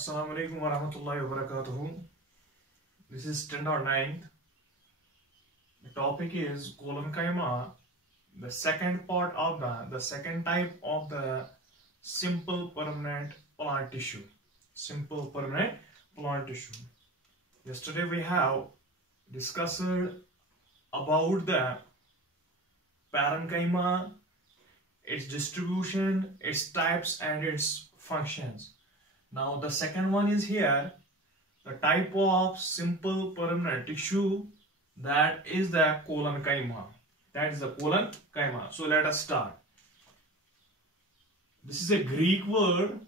Assalamu alaikum wa rahmatullahi wa barakatuhu. This is 10th or 9th. The topic is colon-chyma, the second part of the second type of the simple permanent plant tissue. Simple permanent plant tissue. Yesterday we have discussed about the parenchyma, its distribution, its types and its functions. Now the second one is here, the type of simple permanent tissue, that is the colon-chyma. That is the colon-chyma. So let us start. This is a Greek word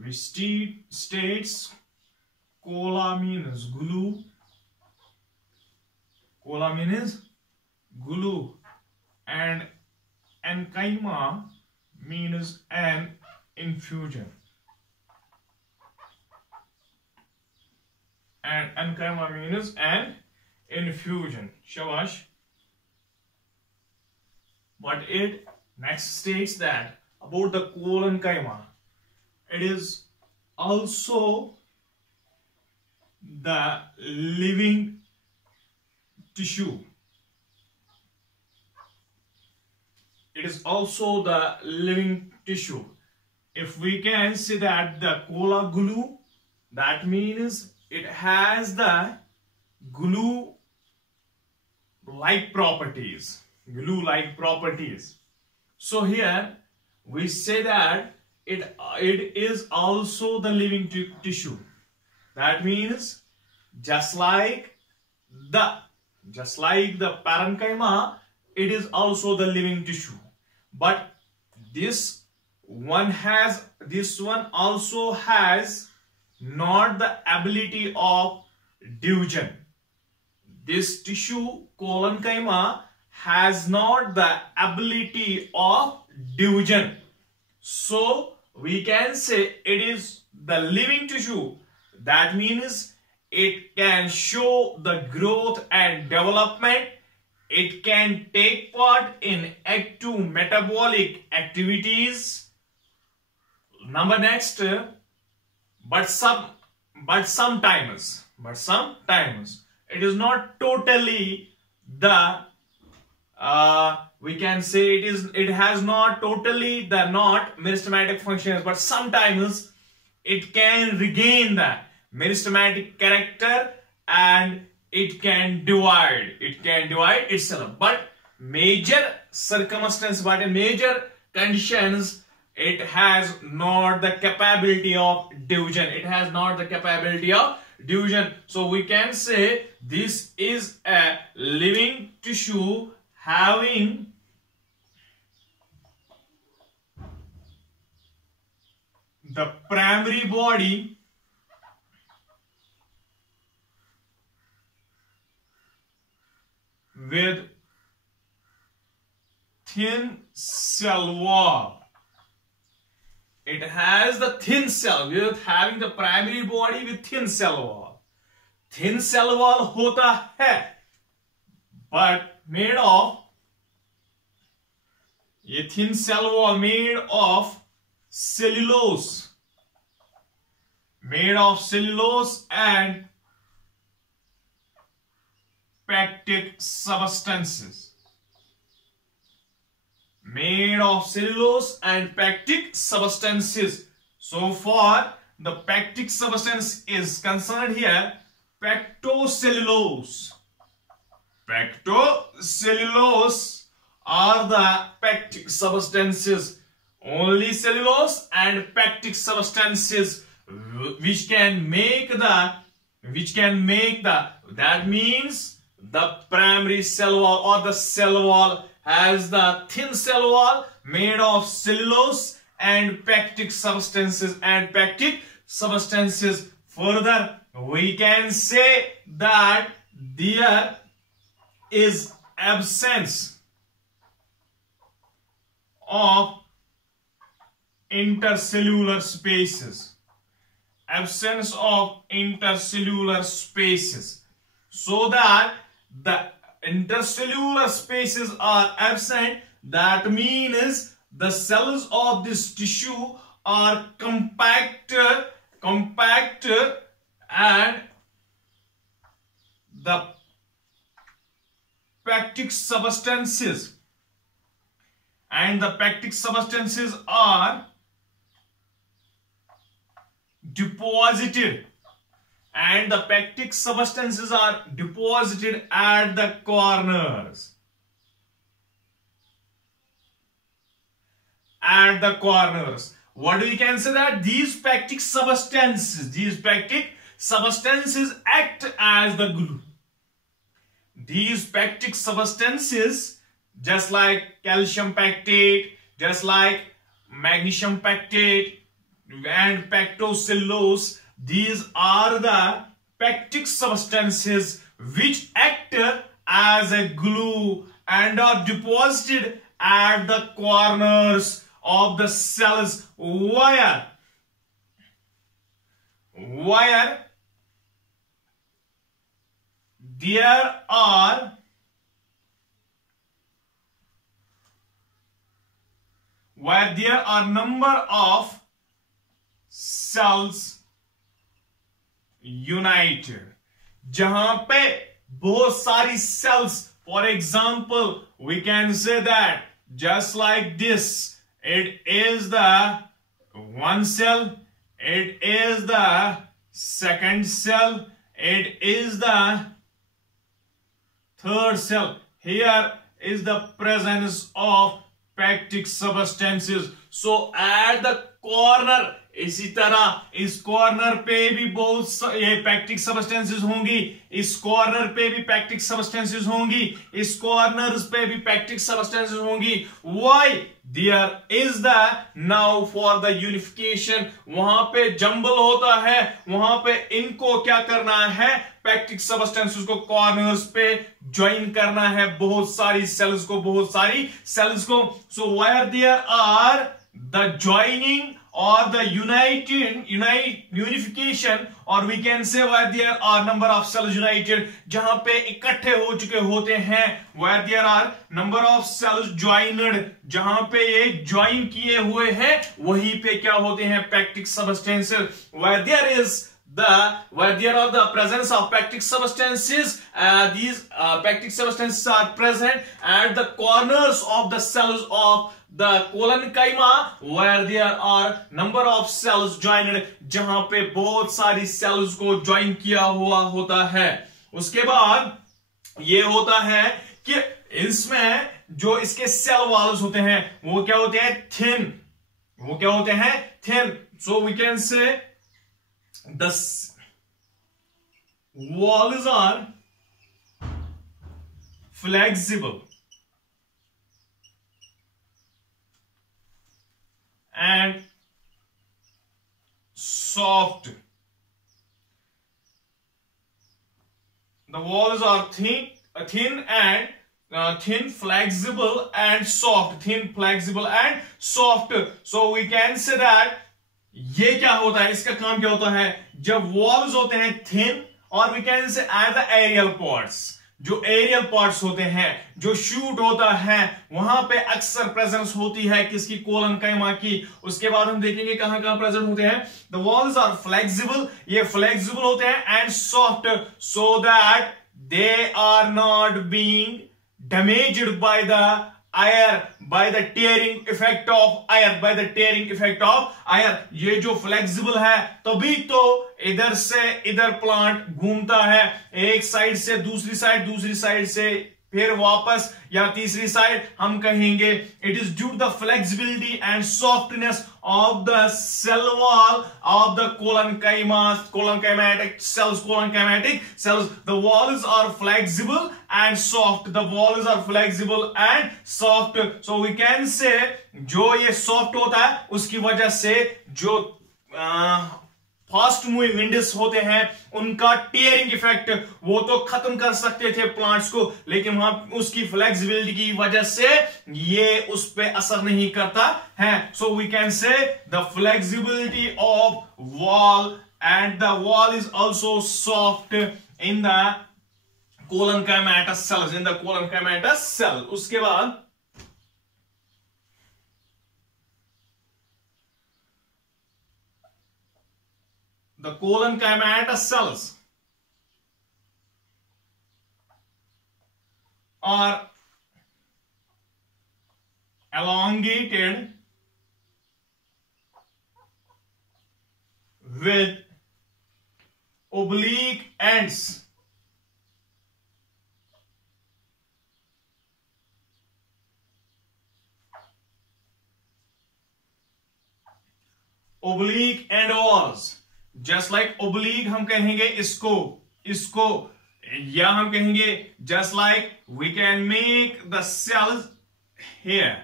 which states kola means glue. Kola means glue, and enchyma means an infusion. And enchyma means an infusion. Shabash. But it next states that about the colon-chyma, it is also the living tissue. It is also the living tissue. If we can say that the cola glue, that means it has the glue-like properties. Glue-like properties. So here we say that it is also the living tissue. That means just like the parenchyma, it is also the living tissue. But this one also has not the ability of division. This tissue, colon-chyma, has not the ability of division. So we can say it is the living tissue. That means it can show the growth and development. It can take part in active metabolic activities. Number next, but sometimes it is not totally the we can say it has not totally the not meristematic functions, but sometimes it can regain the meristematic character and it can divide itself. But major circumstances, but in major conditions, it has not the capability of division. It has not the capability of division. So we can say this is a living tissue having the primary body with thin cell wall. It has the thin cell, with having the primary body with thin cell wall. Thin cell wall hota hai, but made of a thin cell wall made of cellulose. Made of cellulose and pectic substances. Made of cellulose and pectic substances. So far the pectic substance is concerned here, pectocellulose. Pectocellulose are the pectic substances. Only cellulose and pectic substances which can make the, that means the primary cell wall or the cell wall has the thin cell wall made of cellulose and pectic substances Further, we can say that there is absence of intercellular spaces. Absence of intercellular spaces. So that the intercellular spaces are absent, that means the cells of this tissue are compact and the pectic substances are deposited at the corners. What we can say that these pectic substances act as the glue. These pectic substances, just like calcium pectate, just like magnesium pectate and pectocellulose, these are the pectic substances which act as a glue and are deposited at the corners of the cells where there are number of cells united, जहां पे बहुत सारी cells, for example we can say that just like this, it is the one cell, it is the second cell, it is the third cell. Here is the presence of pectic substances. So at the corner, इसी तरह इस corner पे भी बहुत ये pectic substances होंगी, इस corner पे भी पैक्टिक सब्सटेंसेस होंगी, इस कॉर्नर्स पे भी पैक्टिक सब्सटेंसेस होंगी. Why? There is the now for the unification. वहां पे जंबल होता है, वहां पे इनको क्या करना है, पैक्टिक सब्सटेंसेस को कॉर्नर्स पे ज्वाइन करना है, बहुत सारी सेल्स को. So where there are the joining or the unification, or we can say where there are number of cells united, जहां पे इकट्ठे हो चुके होते हैं, where there are number of cells joined, जहां पे ये ज्वाइन किए हुए हैं, वहीं पे क्या होते हैं, pectic substances. Where there are the presence of pectic substances, these pectic substances are present at the corners of the cells of the collenchyma, where there are number of cells joined, जहां पे बहुत सारी cells को join किया हुआ होता है. उसके बाद ये होता है कि इसमें जो इसके cell walls होते हैं वो क्या होते हैं, thin. So we can say the walls are flexible and soft. The walls are thin, flexible and soft. Thin, flexible and soft. So we can say that ये क्या होता है, इसका काम क्या होता है, जब वॉल्स होते हैं थिन, और we can say at the aerial parts, जो एरियल पार्ट्स होते हैं, जो शूट होता है, वहां पे अक्सर प्रेजेंस होती है किसकी, कोलनकाइमा की. उसके बाद हम देखेंगे कहां कहां प्रेजेंट होते हैं. द वॉल्स आर फ्लेक्सिबल, ये फ्लेक्सिबल होते हैं, and soft, so that they are not being damaged by the air, by the tearing effect of air. ये जो फ्लेक्सिबल है तभी तो इधर से इधर प्लांट घूमता है, एक साइड से दूसरी साइड से फिर वापस या तीसरी साइड. हम कहेंगे it is due to the flexibility and softness of the cell wall of the collenchymatic cells. The walls are flexible and soft. So we can say जो ये soft होता है उसकी वजह से जो फास्ट मूविंग विंड्स होते हैं उनका टीयरिंग इफेक्ट वो तो खत्म कर सकते थे प्लांट्स को, लेकिन वहां उसकी फ्लेक्सिबिलिटी की वजह से ये उस पे असर नहीं करता है. So we can say the flexibility of wall and the wall is also soft in the collenchymatous cells, उसके बाद the colonchymata cells are elongated with oblique ends. Oblique end walls, just like oblique हम कहेंगे इसको, या हम कहेंगे just like we can make the cells here.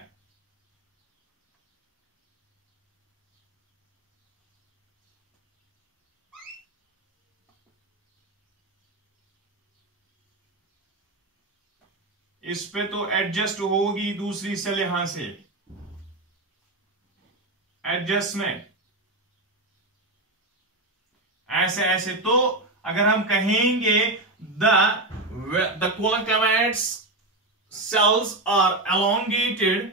इस पे तो एडजस्ट होगी दूसरी सेल यहां से, एडजस्टमेंट ऐसे तो अगर हम कहेंगे the colonchymata cells are elongated,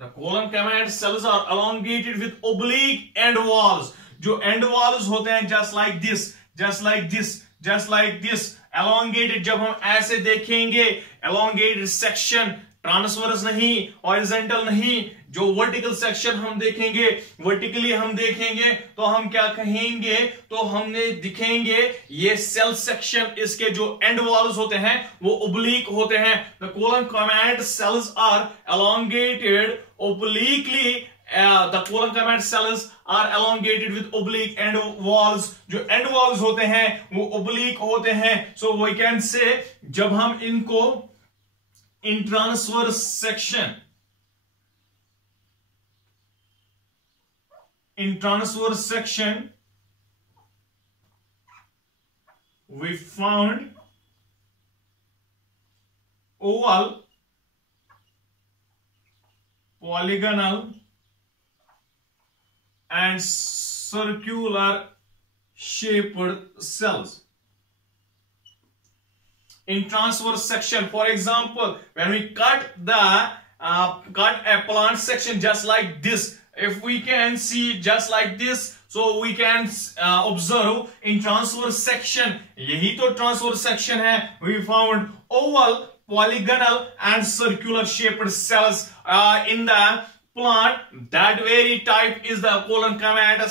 the colonchymata cells are elongated with oblique end walls. जो end walls होते हैं just like this, just like this, just like this, elongated. जब हम ऐसे देखेंगे elongated section, ट्रांसवर्स नहीं, हॉरिजॉन्टल नहीं, जो वर्टिकल सेक्शन हम देखेंगे, वर्टिकली हम देखेंगे तो हम क्या कहेंगे, तो हमने दिखेंगे ये सेल सेक्शन, इसके जो एंड वॉल्स होते हैं वो ओब्लिक होते हैं. The colonchymata cells are elongated obliquely. The colonchymata cells are elongated with oblique end walls. जो end walls होते हैं वो oblique होते हैं. So we can say जब हम इनको in transverse section, we found oval, polygonal and circular shaped cells. In transverse section, for example, when we cut a plant section just like this, if we can see just like this, so we can observe in transverse section, यही तो transverse section है, we found oval, polygonal and circular shaped cells in the plant. That very type is the colonchymata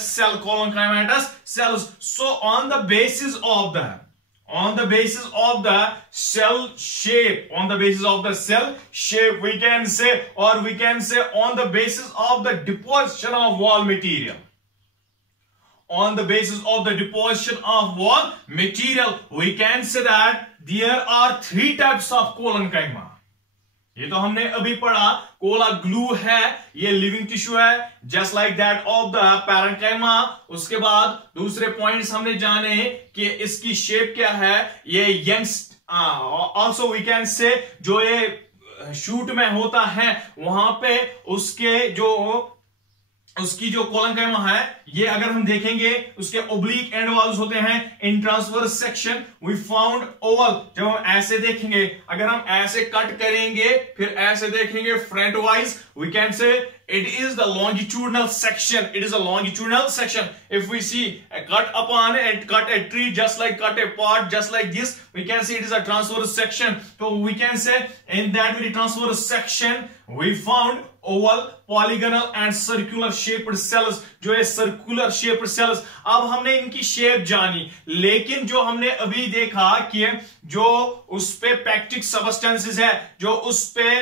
cells. So on the basis of the cell shape, we can say, or we can say on the basis of the deposition of wall material. On the basis of the deposition of wall material, we can say that there are 3 types of coloncyma. ये तो हमने अभी पढ़ा, Cola glue है, ये living tissue है, just like that of the parenchyma. उसके बाद दूसरे पॉइंट्स हमने जाने कि इसकी शेप क्या है, ये Young's, also we can say जो ये शूट में होता है वहां पे उसकी जो coloncyma है, ये अगर हम देखेंगे उसके oblique end walls होते हैं. In transverse section we found oval. जब हम ऐसे देखेंगे, अगर हम ऐसे कट करेंगे फिर ऐसे देखेंगे front wise, we can say it is the longitudinal section. It is a longitudinal section. If we see a cut upon and cut a tree, just like cut a part just like this, we can see it is a transverse section. So we can say in that very transverse section we found oval, polygonal and circular shaped cells. जो है circular shaped cells. अब हमने इनकी shape जानी, लेकिन जो हमने अभी देखा कि जो उस पे पैक्टिक सब्सटेंसेस है, जो उस पे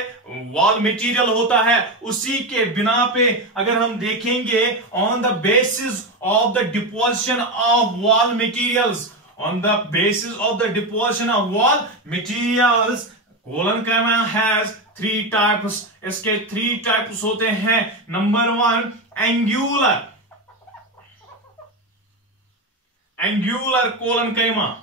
वॉल मटेरियल होता है, उसी के बिना पे अगर हम देखेंगे on the basis of the deposition of wall materials, coloncyma has 3 types. इसके 3 types होते हैं. Number 1, angular coloncyma.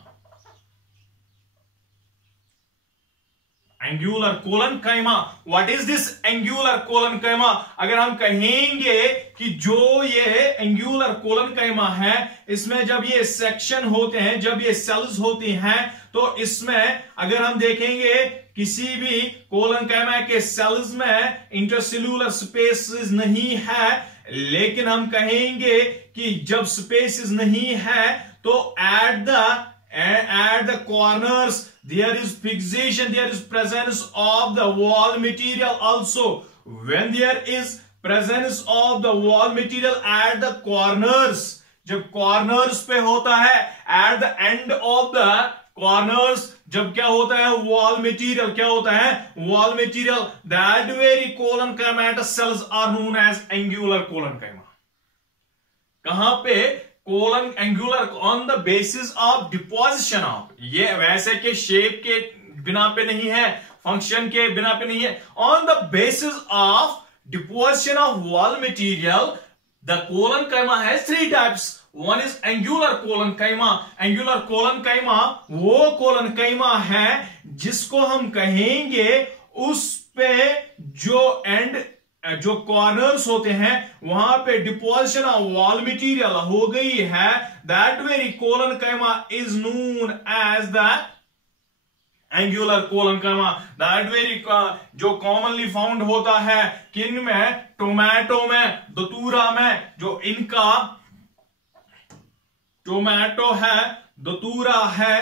Angular coloncyma. What is this angular coloncyma? अगर हम कहेंगे कि जो ये angular coloncyma है, इसमें जब ये सेक्शन होते हैं, जब ये सेल्स होती हैं, तो इसमें अगर हम देखेंगे किसी भी coloncyma के सेल्स में इंटरसेल्यूलर स्पेसेस नहीं है, लेकिन हम कहेंगे कि जब स्पेसेस नहीं है तो at the corners there is fixation, there is presence of the wall material also. When there is presence of the wall material at the corners, जब कॉर्नर्स पे होता है, at the end of the corners जब क्या होता है, wall material, क्या होता है, wall material, that very collenchymatous cells are known as angular collenchyma. कहां पे, colon angular, on the basis of deposition of, ये वैसे के शेप के बिना पे नहीं है, फंक्शन के बिना पे नहीं है, on the basis of deposition of wall material the collenchyma has 3 types. One is angular collenchyma. Angular collenchyma वो कोलन काइमा है जिसको हम कहेंगे उस पे जो कॉर्नर्स होते हैं वहां पे डिपोजिशन ऑफ वॉल मटेरियल हो गई है, that very collenchyma is known as the angular collenchyma. That very जो कॉमनली फाउंड होता है किन में, टोमेटो में, दतूरा में, जो इनका टोमेटो है, दतूरा है,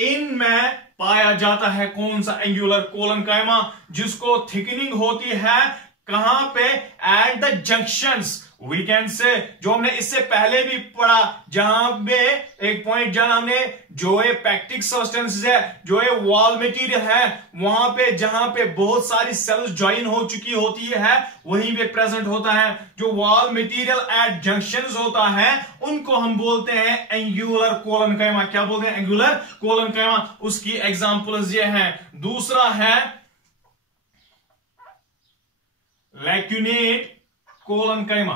इनमें पाया जाता है कौन सा, एंगुलर कोलन काइमा, जिसको थिकनिंग होती है कहां पे, at the junctions. We can say, जो हमने इससे पहले भी पढ़ा, जहां पे एक पॉइंट जहां हमने जो ये पैक्टिक सब्सटेंसेस है, जो ये वॉल मटेरियल है, वहां पे जहां पे बहुत सारी सेल्स ज्वाइन हो चुकी होती है वहीं पे प्रेजेंट होता है। जो वॉल मटेरियल एट जंक्शंस होता है उनको हम बोलते हैं एंगुलर कोलन काइमा। क्या बोलते हैं, एंगुलर कोलन काइमा। उसकी एग्जांपल्स ये हैं। दूसरा है लैक्यूनेट कोलन काइमा।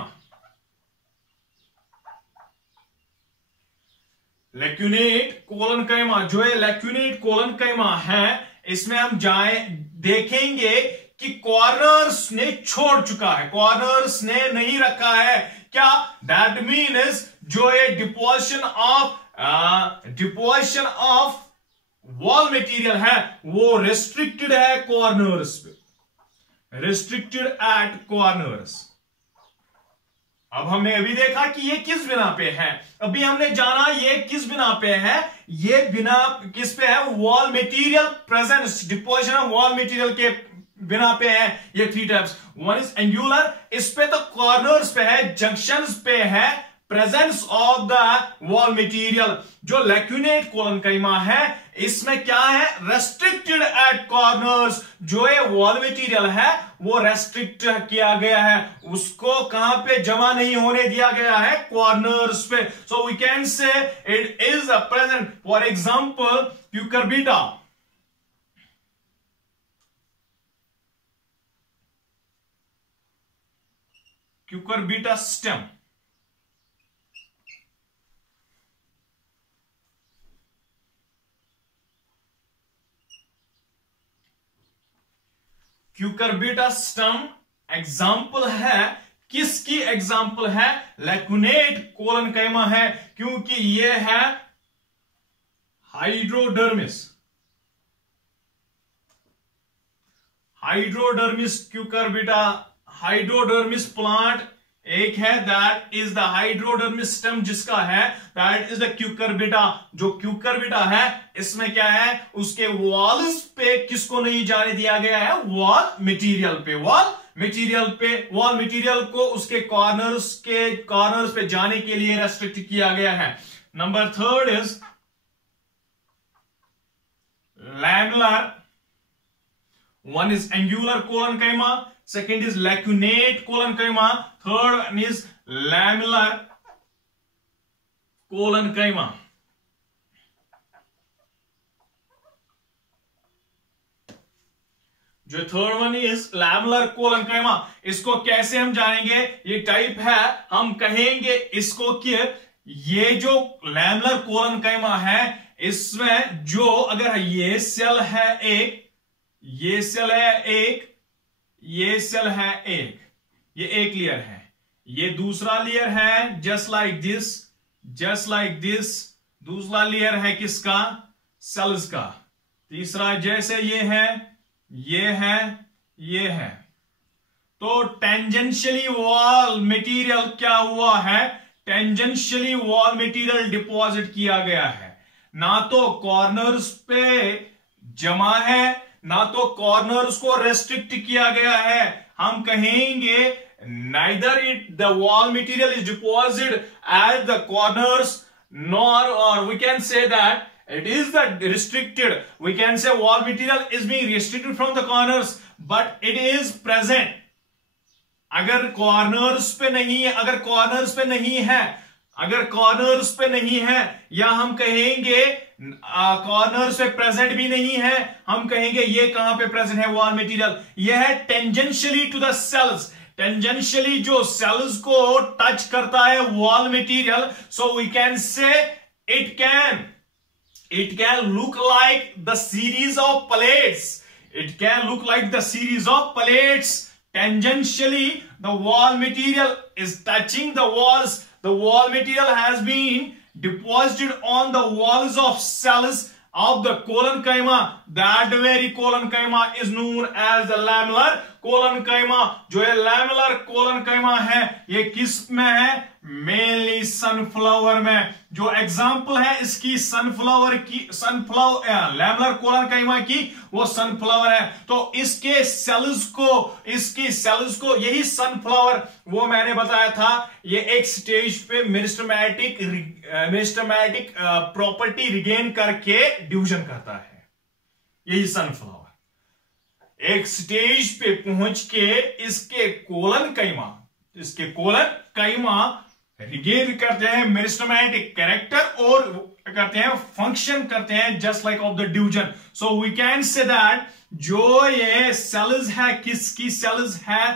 लैक्यूनेट कोलन काइमा, जो है लैक्यूनेट कोलन काइमा है, इसमें हम देखेंगे कि कॉर्नर्स ने छोड़ चुका है, कॉर्नर्स ने नहीं रखा है। क्या, दैट मीन्स जो ये डिपोजिशन ऑफ वॉल मटेरियल है वो रेस्ट्रिक्टेड है कॉर्नर्स पे, रेस्ट्रिक्टेड एट कॉर्नर्स। अब हमने अभी देखा कि ये किस बिना पे है, अभी हमने जाना ये किस बिना पे है, ये बिना किस पे है, wall material presence, deposition of wall material के बिना पे है। ये 3 टाइप्स। वन इज एंगुलर, इस पे तो कॉर्नर्स पे है, जंक्शंस पे है, presence of the wall material. जो लैक्यूनेट कोलन काइमा है इसमें क्या है, रेस्ट्रिक्टेड एट कॉर्नर्स। जो ये वॉल मटेरियल है वो रेस्ट्रिक्ट किया गया है, उसको कहां पे जमा नहीं होने दिया गया है, कॉर्नर्स पे। So we can say it is a present, for example cucurbita. Cucurbita stem, cucurbita stem example है, किसकी एग्जाम्पल है, लैक्यूनेट कोलन काइमा है, क्योंकि यह है हाइड्रोडर्मिस। हाइड्रोडर्मिस क्यूकरबिटा, हाइड्रोडर्मिस प्लांट एक है, दैट इज द हाइड्रोडर्मिस स्टेम, जिसका है दैट इज द क्यूकरबिटा। जो क्यूकरबिटा है इसमें क्या है, उसके वॉल्स पे किसको नहीं जाने दिया गया है, वॉल मटेरियल पे, वॉल मटेरियल पे, वॉल मटेरियल को उसके कॉर्नर्स पे जाने के लिए रेस्ट्रिक्ट किया गया है। Number 3 is lamellar. One is angular collenchyma, second is lacunate colon kaima, third one is lamellar colon kaima. जो third one is lamellar collenchyma, इसको कैसे हम जानेंगे, ये टाइप है, हम कहेंगे इसको कि ये जो लैमेलर कोलन काइमा है इसमें जो अगर ये सेल है एक, ये सेल है एक, ये सेल है एक, ये एक लेयर है, ये दूसरा लेयर है, just like this, just like this, दूसरा लेयर है किसका, सेल्स का, तीसरा जैसे ये है, ये है, ये है। तो टेंजेंशियली वॉल मटेरियल क्या हुआ है, टेंजेंशियली वॉल मटेरियल डिपॉजिट किया गया है, ना तो कॉर्नर्स पे जमा है, ना तो कॉर्नर्स को रेस्ट्रिक्ट किया गया है। हम कहेंगे neither the wall material is deposited at the corners, nor, or we can say that it is the restricted. We can say wall material is being restricted from the corners, but it is present. अगर corners पे नहीं है, अगर corners पे नहीं है, अगर corners पे नहीं है, या हम कहेंगे कॉर्नर्स पे प्रेजेंट भी नहीं है, हम कहेंगे ये कहां पे प्रेजेंट है वॉल मटेरियल, यह है tangentially to the cells, tangentially जो सेल्स को टच करता है wall material. So we can say it can look like the series of plates, it can look like the series of plates. Tangentially the wall material is touching the walls. The wall material has been deposited on the walls of cells of the collenchyma. That very collenchyma is known as the lamellar collenchyma. जो ये lamellar collenchyma है, ये किस में है? Mainly sunflower में। जो example है इसकी सनफ्लावर की, लैमेलर कोलेनकाइमा की, वो सनफ्लावर है। तो इसकी सेल्स को यही सनफ्लावर, वो मैंने बताया था, ये एक स्टेज पे मेरिस्टेमेटिक प्रॉपर्टी रिगेन करके डिवीजन करता है। यही सनफ्लावर एक स्टेज पे पहुंच के इसके कोलेनकाइमा रिगेन करते हैं मेरिस्टेमेटिक कैरेक्टर और करते हैं, फंक्शन करते हैं just like of the division. So we can say that जो ये सेल्स है, किसकी सेल्स है?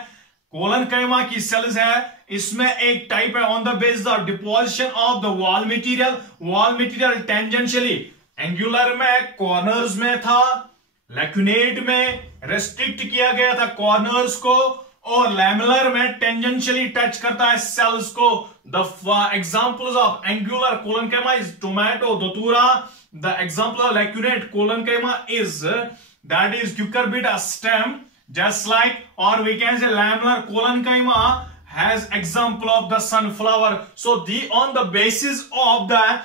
कोलेनकाइमा की सेल्स है। इसमें एक टाइप है on the base of deposition of the wall material tangentially, angular में कॉर्नर्स में था, लैक्यूनेट में रेस्ट्रिक्ट किया गया था कॉर्नर्स को, और लैमेलर में टेंजेंशियली टच करता है सेल्स को। The examples of angular collenchyma is tomato datura. The example of lacunate collenchyma is cucurbita stem, just like, or we can say lamellar collenchyma has example of the sunflower. So on the basis of the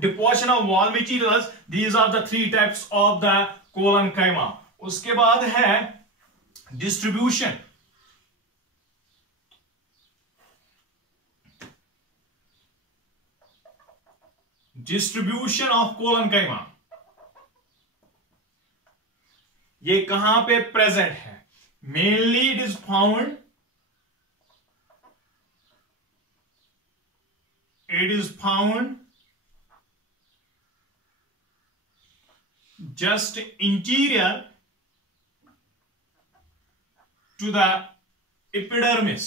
deposition of wall materials, these are the three types of the collenchyma. उसके बाद है distribution. Distribution of collenchyma, ये कहां पे present है? Mainly it is found just interior to the epidermis.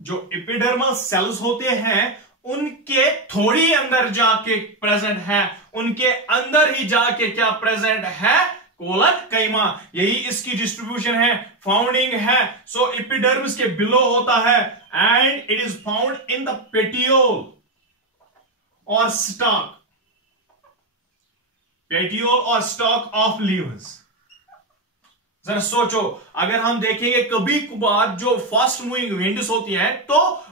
जो epidermal cells होते हैं उनके थोड़ी अंदर जाके प्रेजेंट है, उनके अंदर ही जाके क्या प्रेजेंट है? कोलेनकाइमा। यही इसकी डिस्ट्रीब्यूशन है, फाउंडिंग है। सो एपिडर्मिस के बिलो होता है and it is found in the petiole और स्टॉक, ऑफ लीव्स। जरा सोचो, अगर हम देखेंगे कभी कभार जो फास्ट मूविंग विंड्स होती हैं तो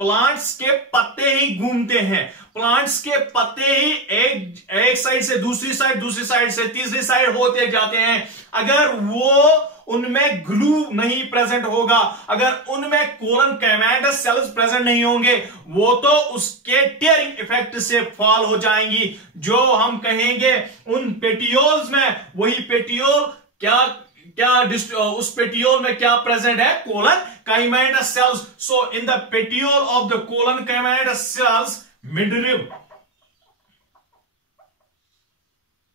प्लांट्स के पत्ते ही घूमते हैं, प्लांट्स के पत्ते ही एक साइड से दूसरी साइड से तीसरी साइड होते जाते हैं। अगर वो उनमें ग्लू नहीं प्रेजेंट होगा, अगर उनमें कोलेनकाइमेटस सेल्स प्रेजेंट नहीं होंगे, वो तो उसके टियरिंग इफेक्ट से फॉल हो जाएंगी। जो हम कहेंगे उन पेटियोल्स में, वही पेटियोल उस पेटियोल में क्या प्रेजेंट है? Collenchymatous cells. So in the petiole of the collenchymatous cells,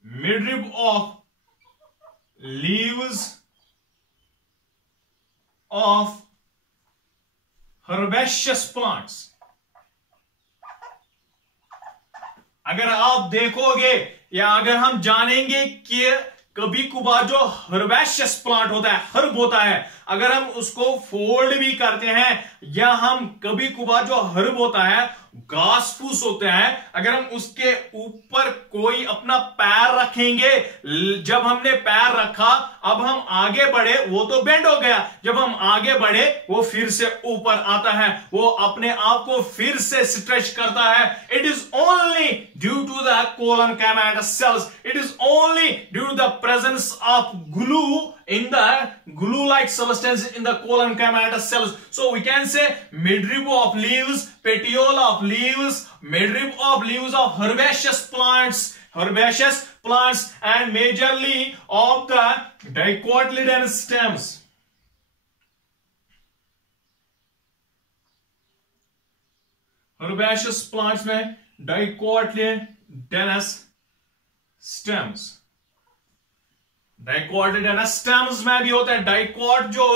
midrib of leaves of herbaceous plants। अगर आप देखोगे या अगर हम जानेंगे कि कभी कभार जो हर्बेशियस प्लांट होता है, हर्ब होता है, अगर हम उसको फोल्ड भी करते हैं या हम कभी कभार जो हर्ब होता है, घास फूस होते हैं, अगर हम उसके ऊपर कोई अपना पैर रखेंगे, जब हमने पैर रखा अब हम आगे बढ़े, वो तो बेंड हो गया, जब हम आगे बढ़े वो फिर से ऊपर आता है, वो अपने आप को फिर से स्ट्रेच करता है. It is only due to the colon-chymatous cells. It is only due to the presence of glue in the glue-like substance in the colon-chymatous cells. So we can say midrib of leaves, petiole of leaves, midrib of leaves of herbaceous plants, and majorly of the dicotyledon stems. Herbaceous plants में dicotyledonous stems. Dicot stems में भी होता है. Dicot जो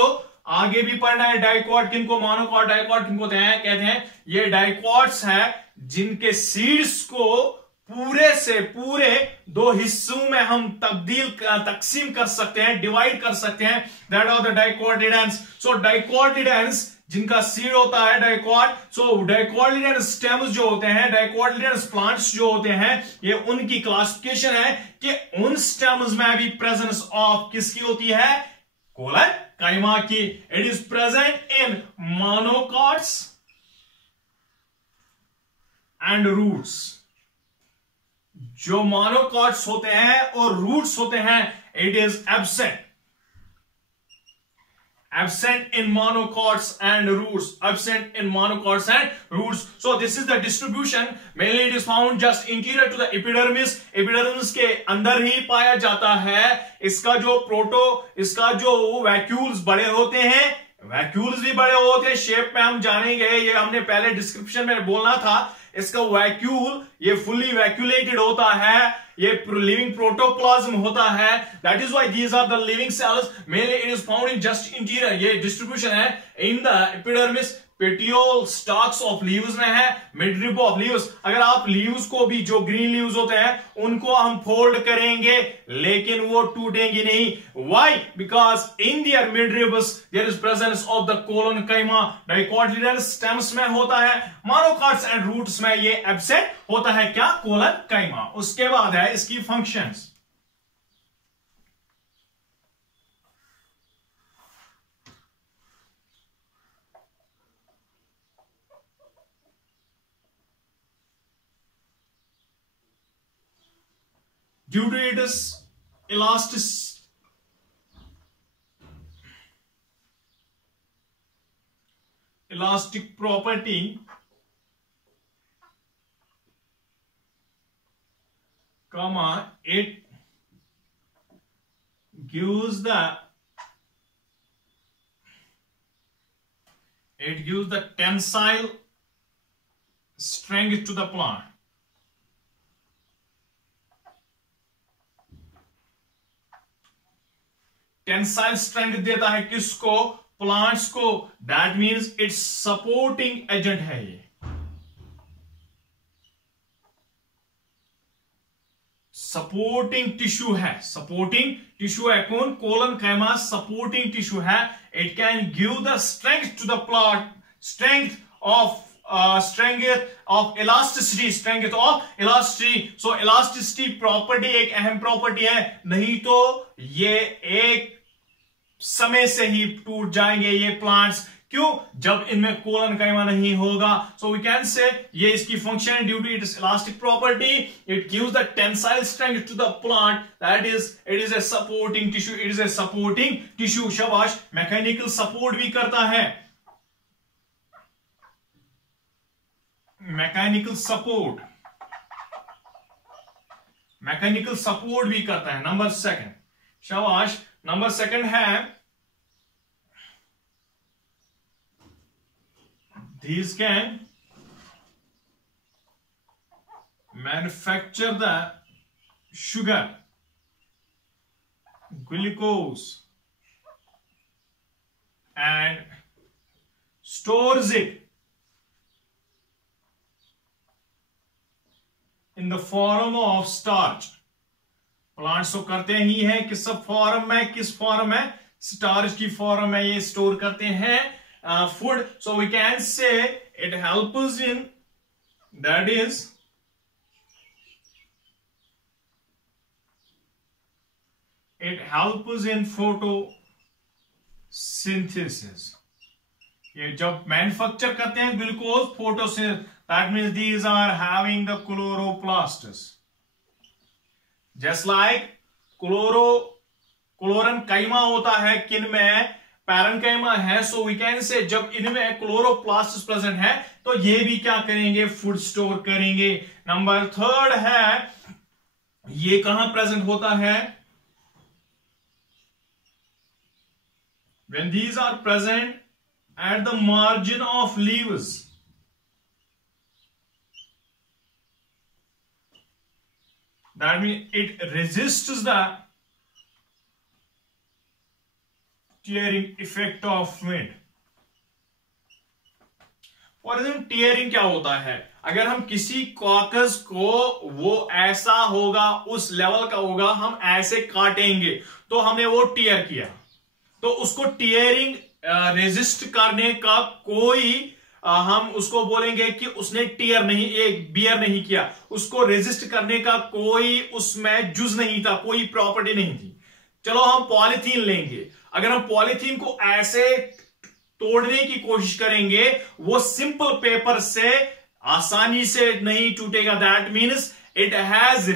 आगे भी पढ़ना है, डाइकॉट किनको, मोनोकॉट डाइकॉट किनको कहते हैं, ये डाइकॉट्स है जिनके सीड्स को पूरे से पूरे दो हिस्सों में हम तकसीम कर सकते हैं, डिवाइड कर सकते हैं. That are the dicotyledons. सो डाइकोटिडेंस जिनका सीड होता है डाइकॉट, सो डाइकोटिलेडन स्टेम्स जो होते हैं, डाइकोटिलेडन प्लांट्स जो होते हैं, ये उनकी क्लासिफिकेशन है कि उन स्टेम्स में भी प्रेजेंस ऑफ किसकी होती है, कोलन-काइमा की. It is present in monocots and roots. जो मोनोकॉट्स होते हैं और रूट्स होते हैं, it is absent in monocots and roots. Absent in monocots and roots. So this is the distribution. Mainly it is found just interior to the epidermis. Epidermis के अंदर ही पाया जाता है. इसका जो वैक्यूल्स बड़े होते हैं, वैक्यूल्स भी बड़े होते हैं. शेप में हम जानेंगे, ये हमने पहले डिस्क्रिप्शन में बोलना था. इसका वैक्यूल ये फुल्ली वैक्यूलेटेड होता है, ये लिविंग प्रोटोप्लाज्म होता है. That is why these are the living cells. Mainly it is found in just interior. ये डिस्ट्रीब्यूशन है in the epidermis. Petiole stalks of leaves में है, मिडरिब ऑफ लीव्स. अगर आप लीव्स को भी, जो ग्रीन लीव्स होते हैं, उनको हम फोल्ड करेंगे लेकिन वो टूटेंगी नहीं. Why? Because in their midribs there is presence of the collenchyma. Dicotyledon stems में होता है, मोनोकॉट्स एंड रूट्स में ये एब्सेंट होता है. क्या? कोलोनकाइमा. उसके बाद है इसकी functions. Due to its elastic property, it gives the tensile strength to the plant. Tensile strength देता है किसको? प्लांट्स को. That means its supporting agent है. ये सपोर्टिंग टिश्यू है. सपोर्टिंग टिश्यू है कौन? कोलोनकाइमा सपोर्टिंग टिश्यू है. It can give the strength to the plant, strength of elasticity. So elasticity property एक अहम प्रॉपर्टी है, नहीं तो ये एक समय से ही टूट जाएंगे ये प्लांट्स. क्यों? जब इनमें कोलोनकाइमा नहीं होगा. सो वी कैन से ये इसकी फंक्शन है. Due to its elastic property, it gives the tensile strength to the plant. That is it is a supporting tissue. It is a supporting tissue. शाबाश. मैकेनिकल सपोर्ट भी करता है. मैकेनिकल सपोर्ट भी करता है. Number second. शाबाश. Number second है, these can manufacture the sugar, glucose, and stores it in the form of starch. Plants तो करते ही है, किस फॉर्म में, किस फॉर्म में, स्टार्च की फॉर्म में ये स्टोर करते हैं food. So we can say it helps in, that is it helps in photosynthesis. ये जब मैन्युफैक्चर करते हैं glucose, photosynthesis, that means these are having the chloroplasts. Just like chlorenchyma होता है किन में, पैरेन्काइमा है. सो वी कैन से जब इनमें क्लोरोप्लास्ट प्रेजेंट है तो ये भी क्या करेंगे, फूड स्टोर करेंगे. नंबर 3 है, ये कहां प्रेजेंट होता है, when these are present at the margin of leaves. That means it resists the tearing effect of wind. और इसमें टीयरिंग क्या होता है, अगर हम किसी कॉकस को, वो ऐसा होगा, उस लेवल का होगा, हम ऐसे काटेंगे तो हमने वो टीयर किया, तो उसको टीयरिंग रेजिस्ट करने का कोई हम उसको बोलेंगे कि उसने टीयर नहीं, एक बियर नहीं किया, उसको रेजिस्ट करने का कोई उसमें जुज नहीं था, कोई प्रॉपर्टी नहीं थी. चलो हम पॉलीथीन लेंगे, अगर हम पॉलीथीन को ऐसे तोड़ने की कोशिश करेंगे, वो सिंपल पेपर से आसानी से नहीं टूटेगा. That means it has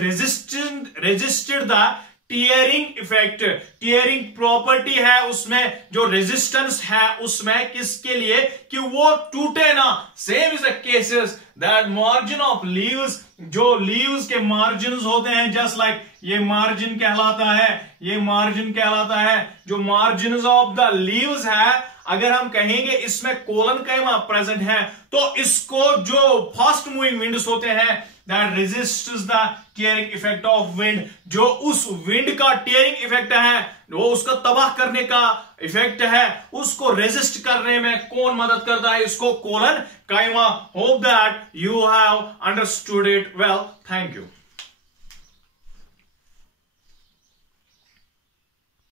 resisted the tearing effect. Tearing property है उसमें, जो रेजिस्टेंस है उसमें, किसके लिए, कि वो टूटे ना. Same is the cases that margin of leaves, जो लीव्स के मार्जिन होते हैं, जस्ट लाइक ये मार्जिन कहलाता है, ये मार्जिन कहलाता है. जो मार्जिन ऑफ द लीव्स है, अगर हम कहेंगे इसमें कोलनकाइमा प्रेजेंट है, तो इसको जो फास्ट मूविंग विंड्स होते हैं, that resists the tearing effect of wind, जो उस विंड का टीयरिंग इफेक्ट है, वो उसका तबाह करने का इफेक्ट है, उसको रेजिस्ट करने में कौन मदद करता है, इसको collenchyma. Hope that you have understood it well. Thank you.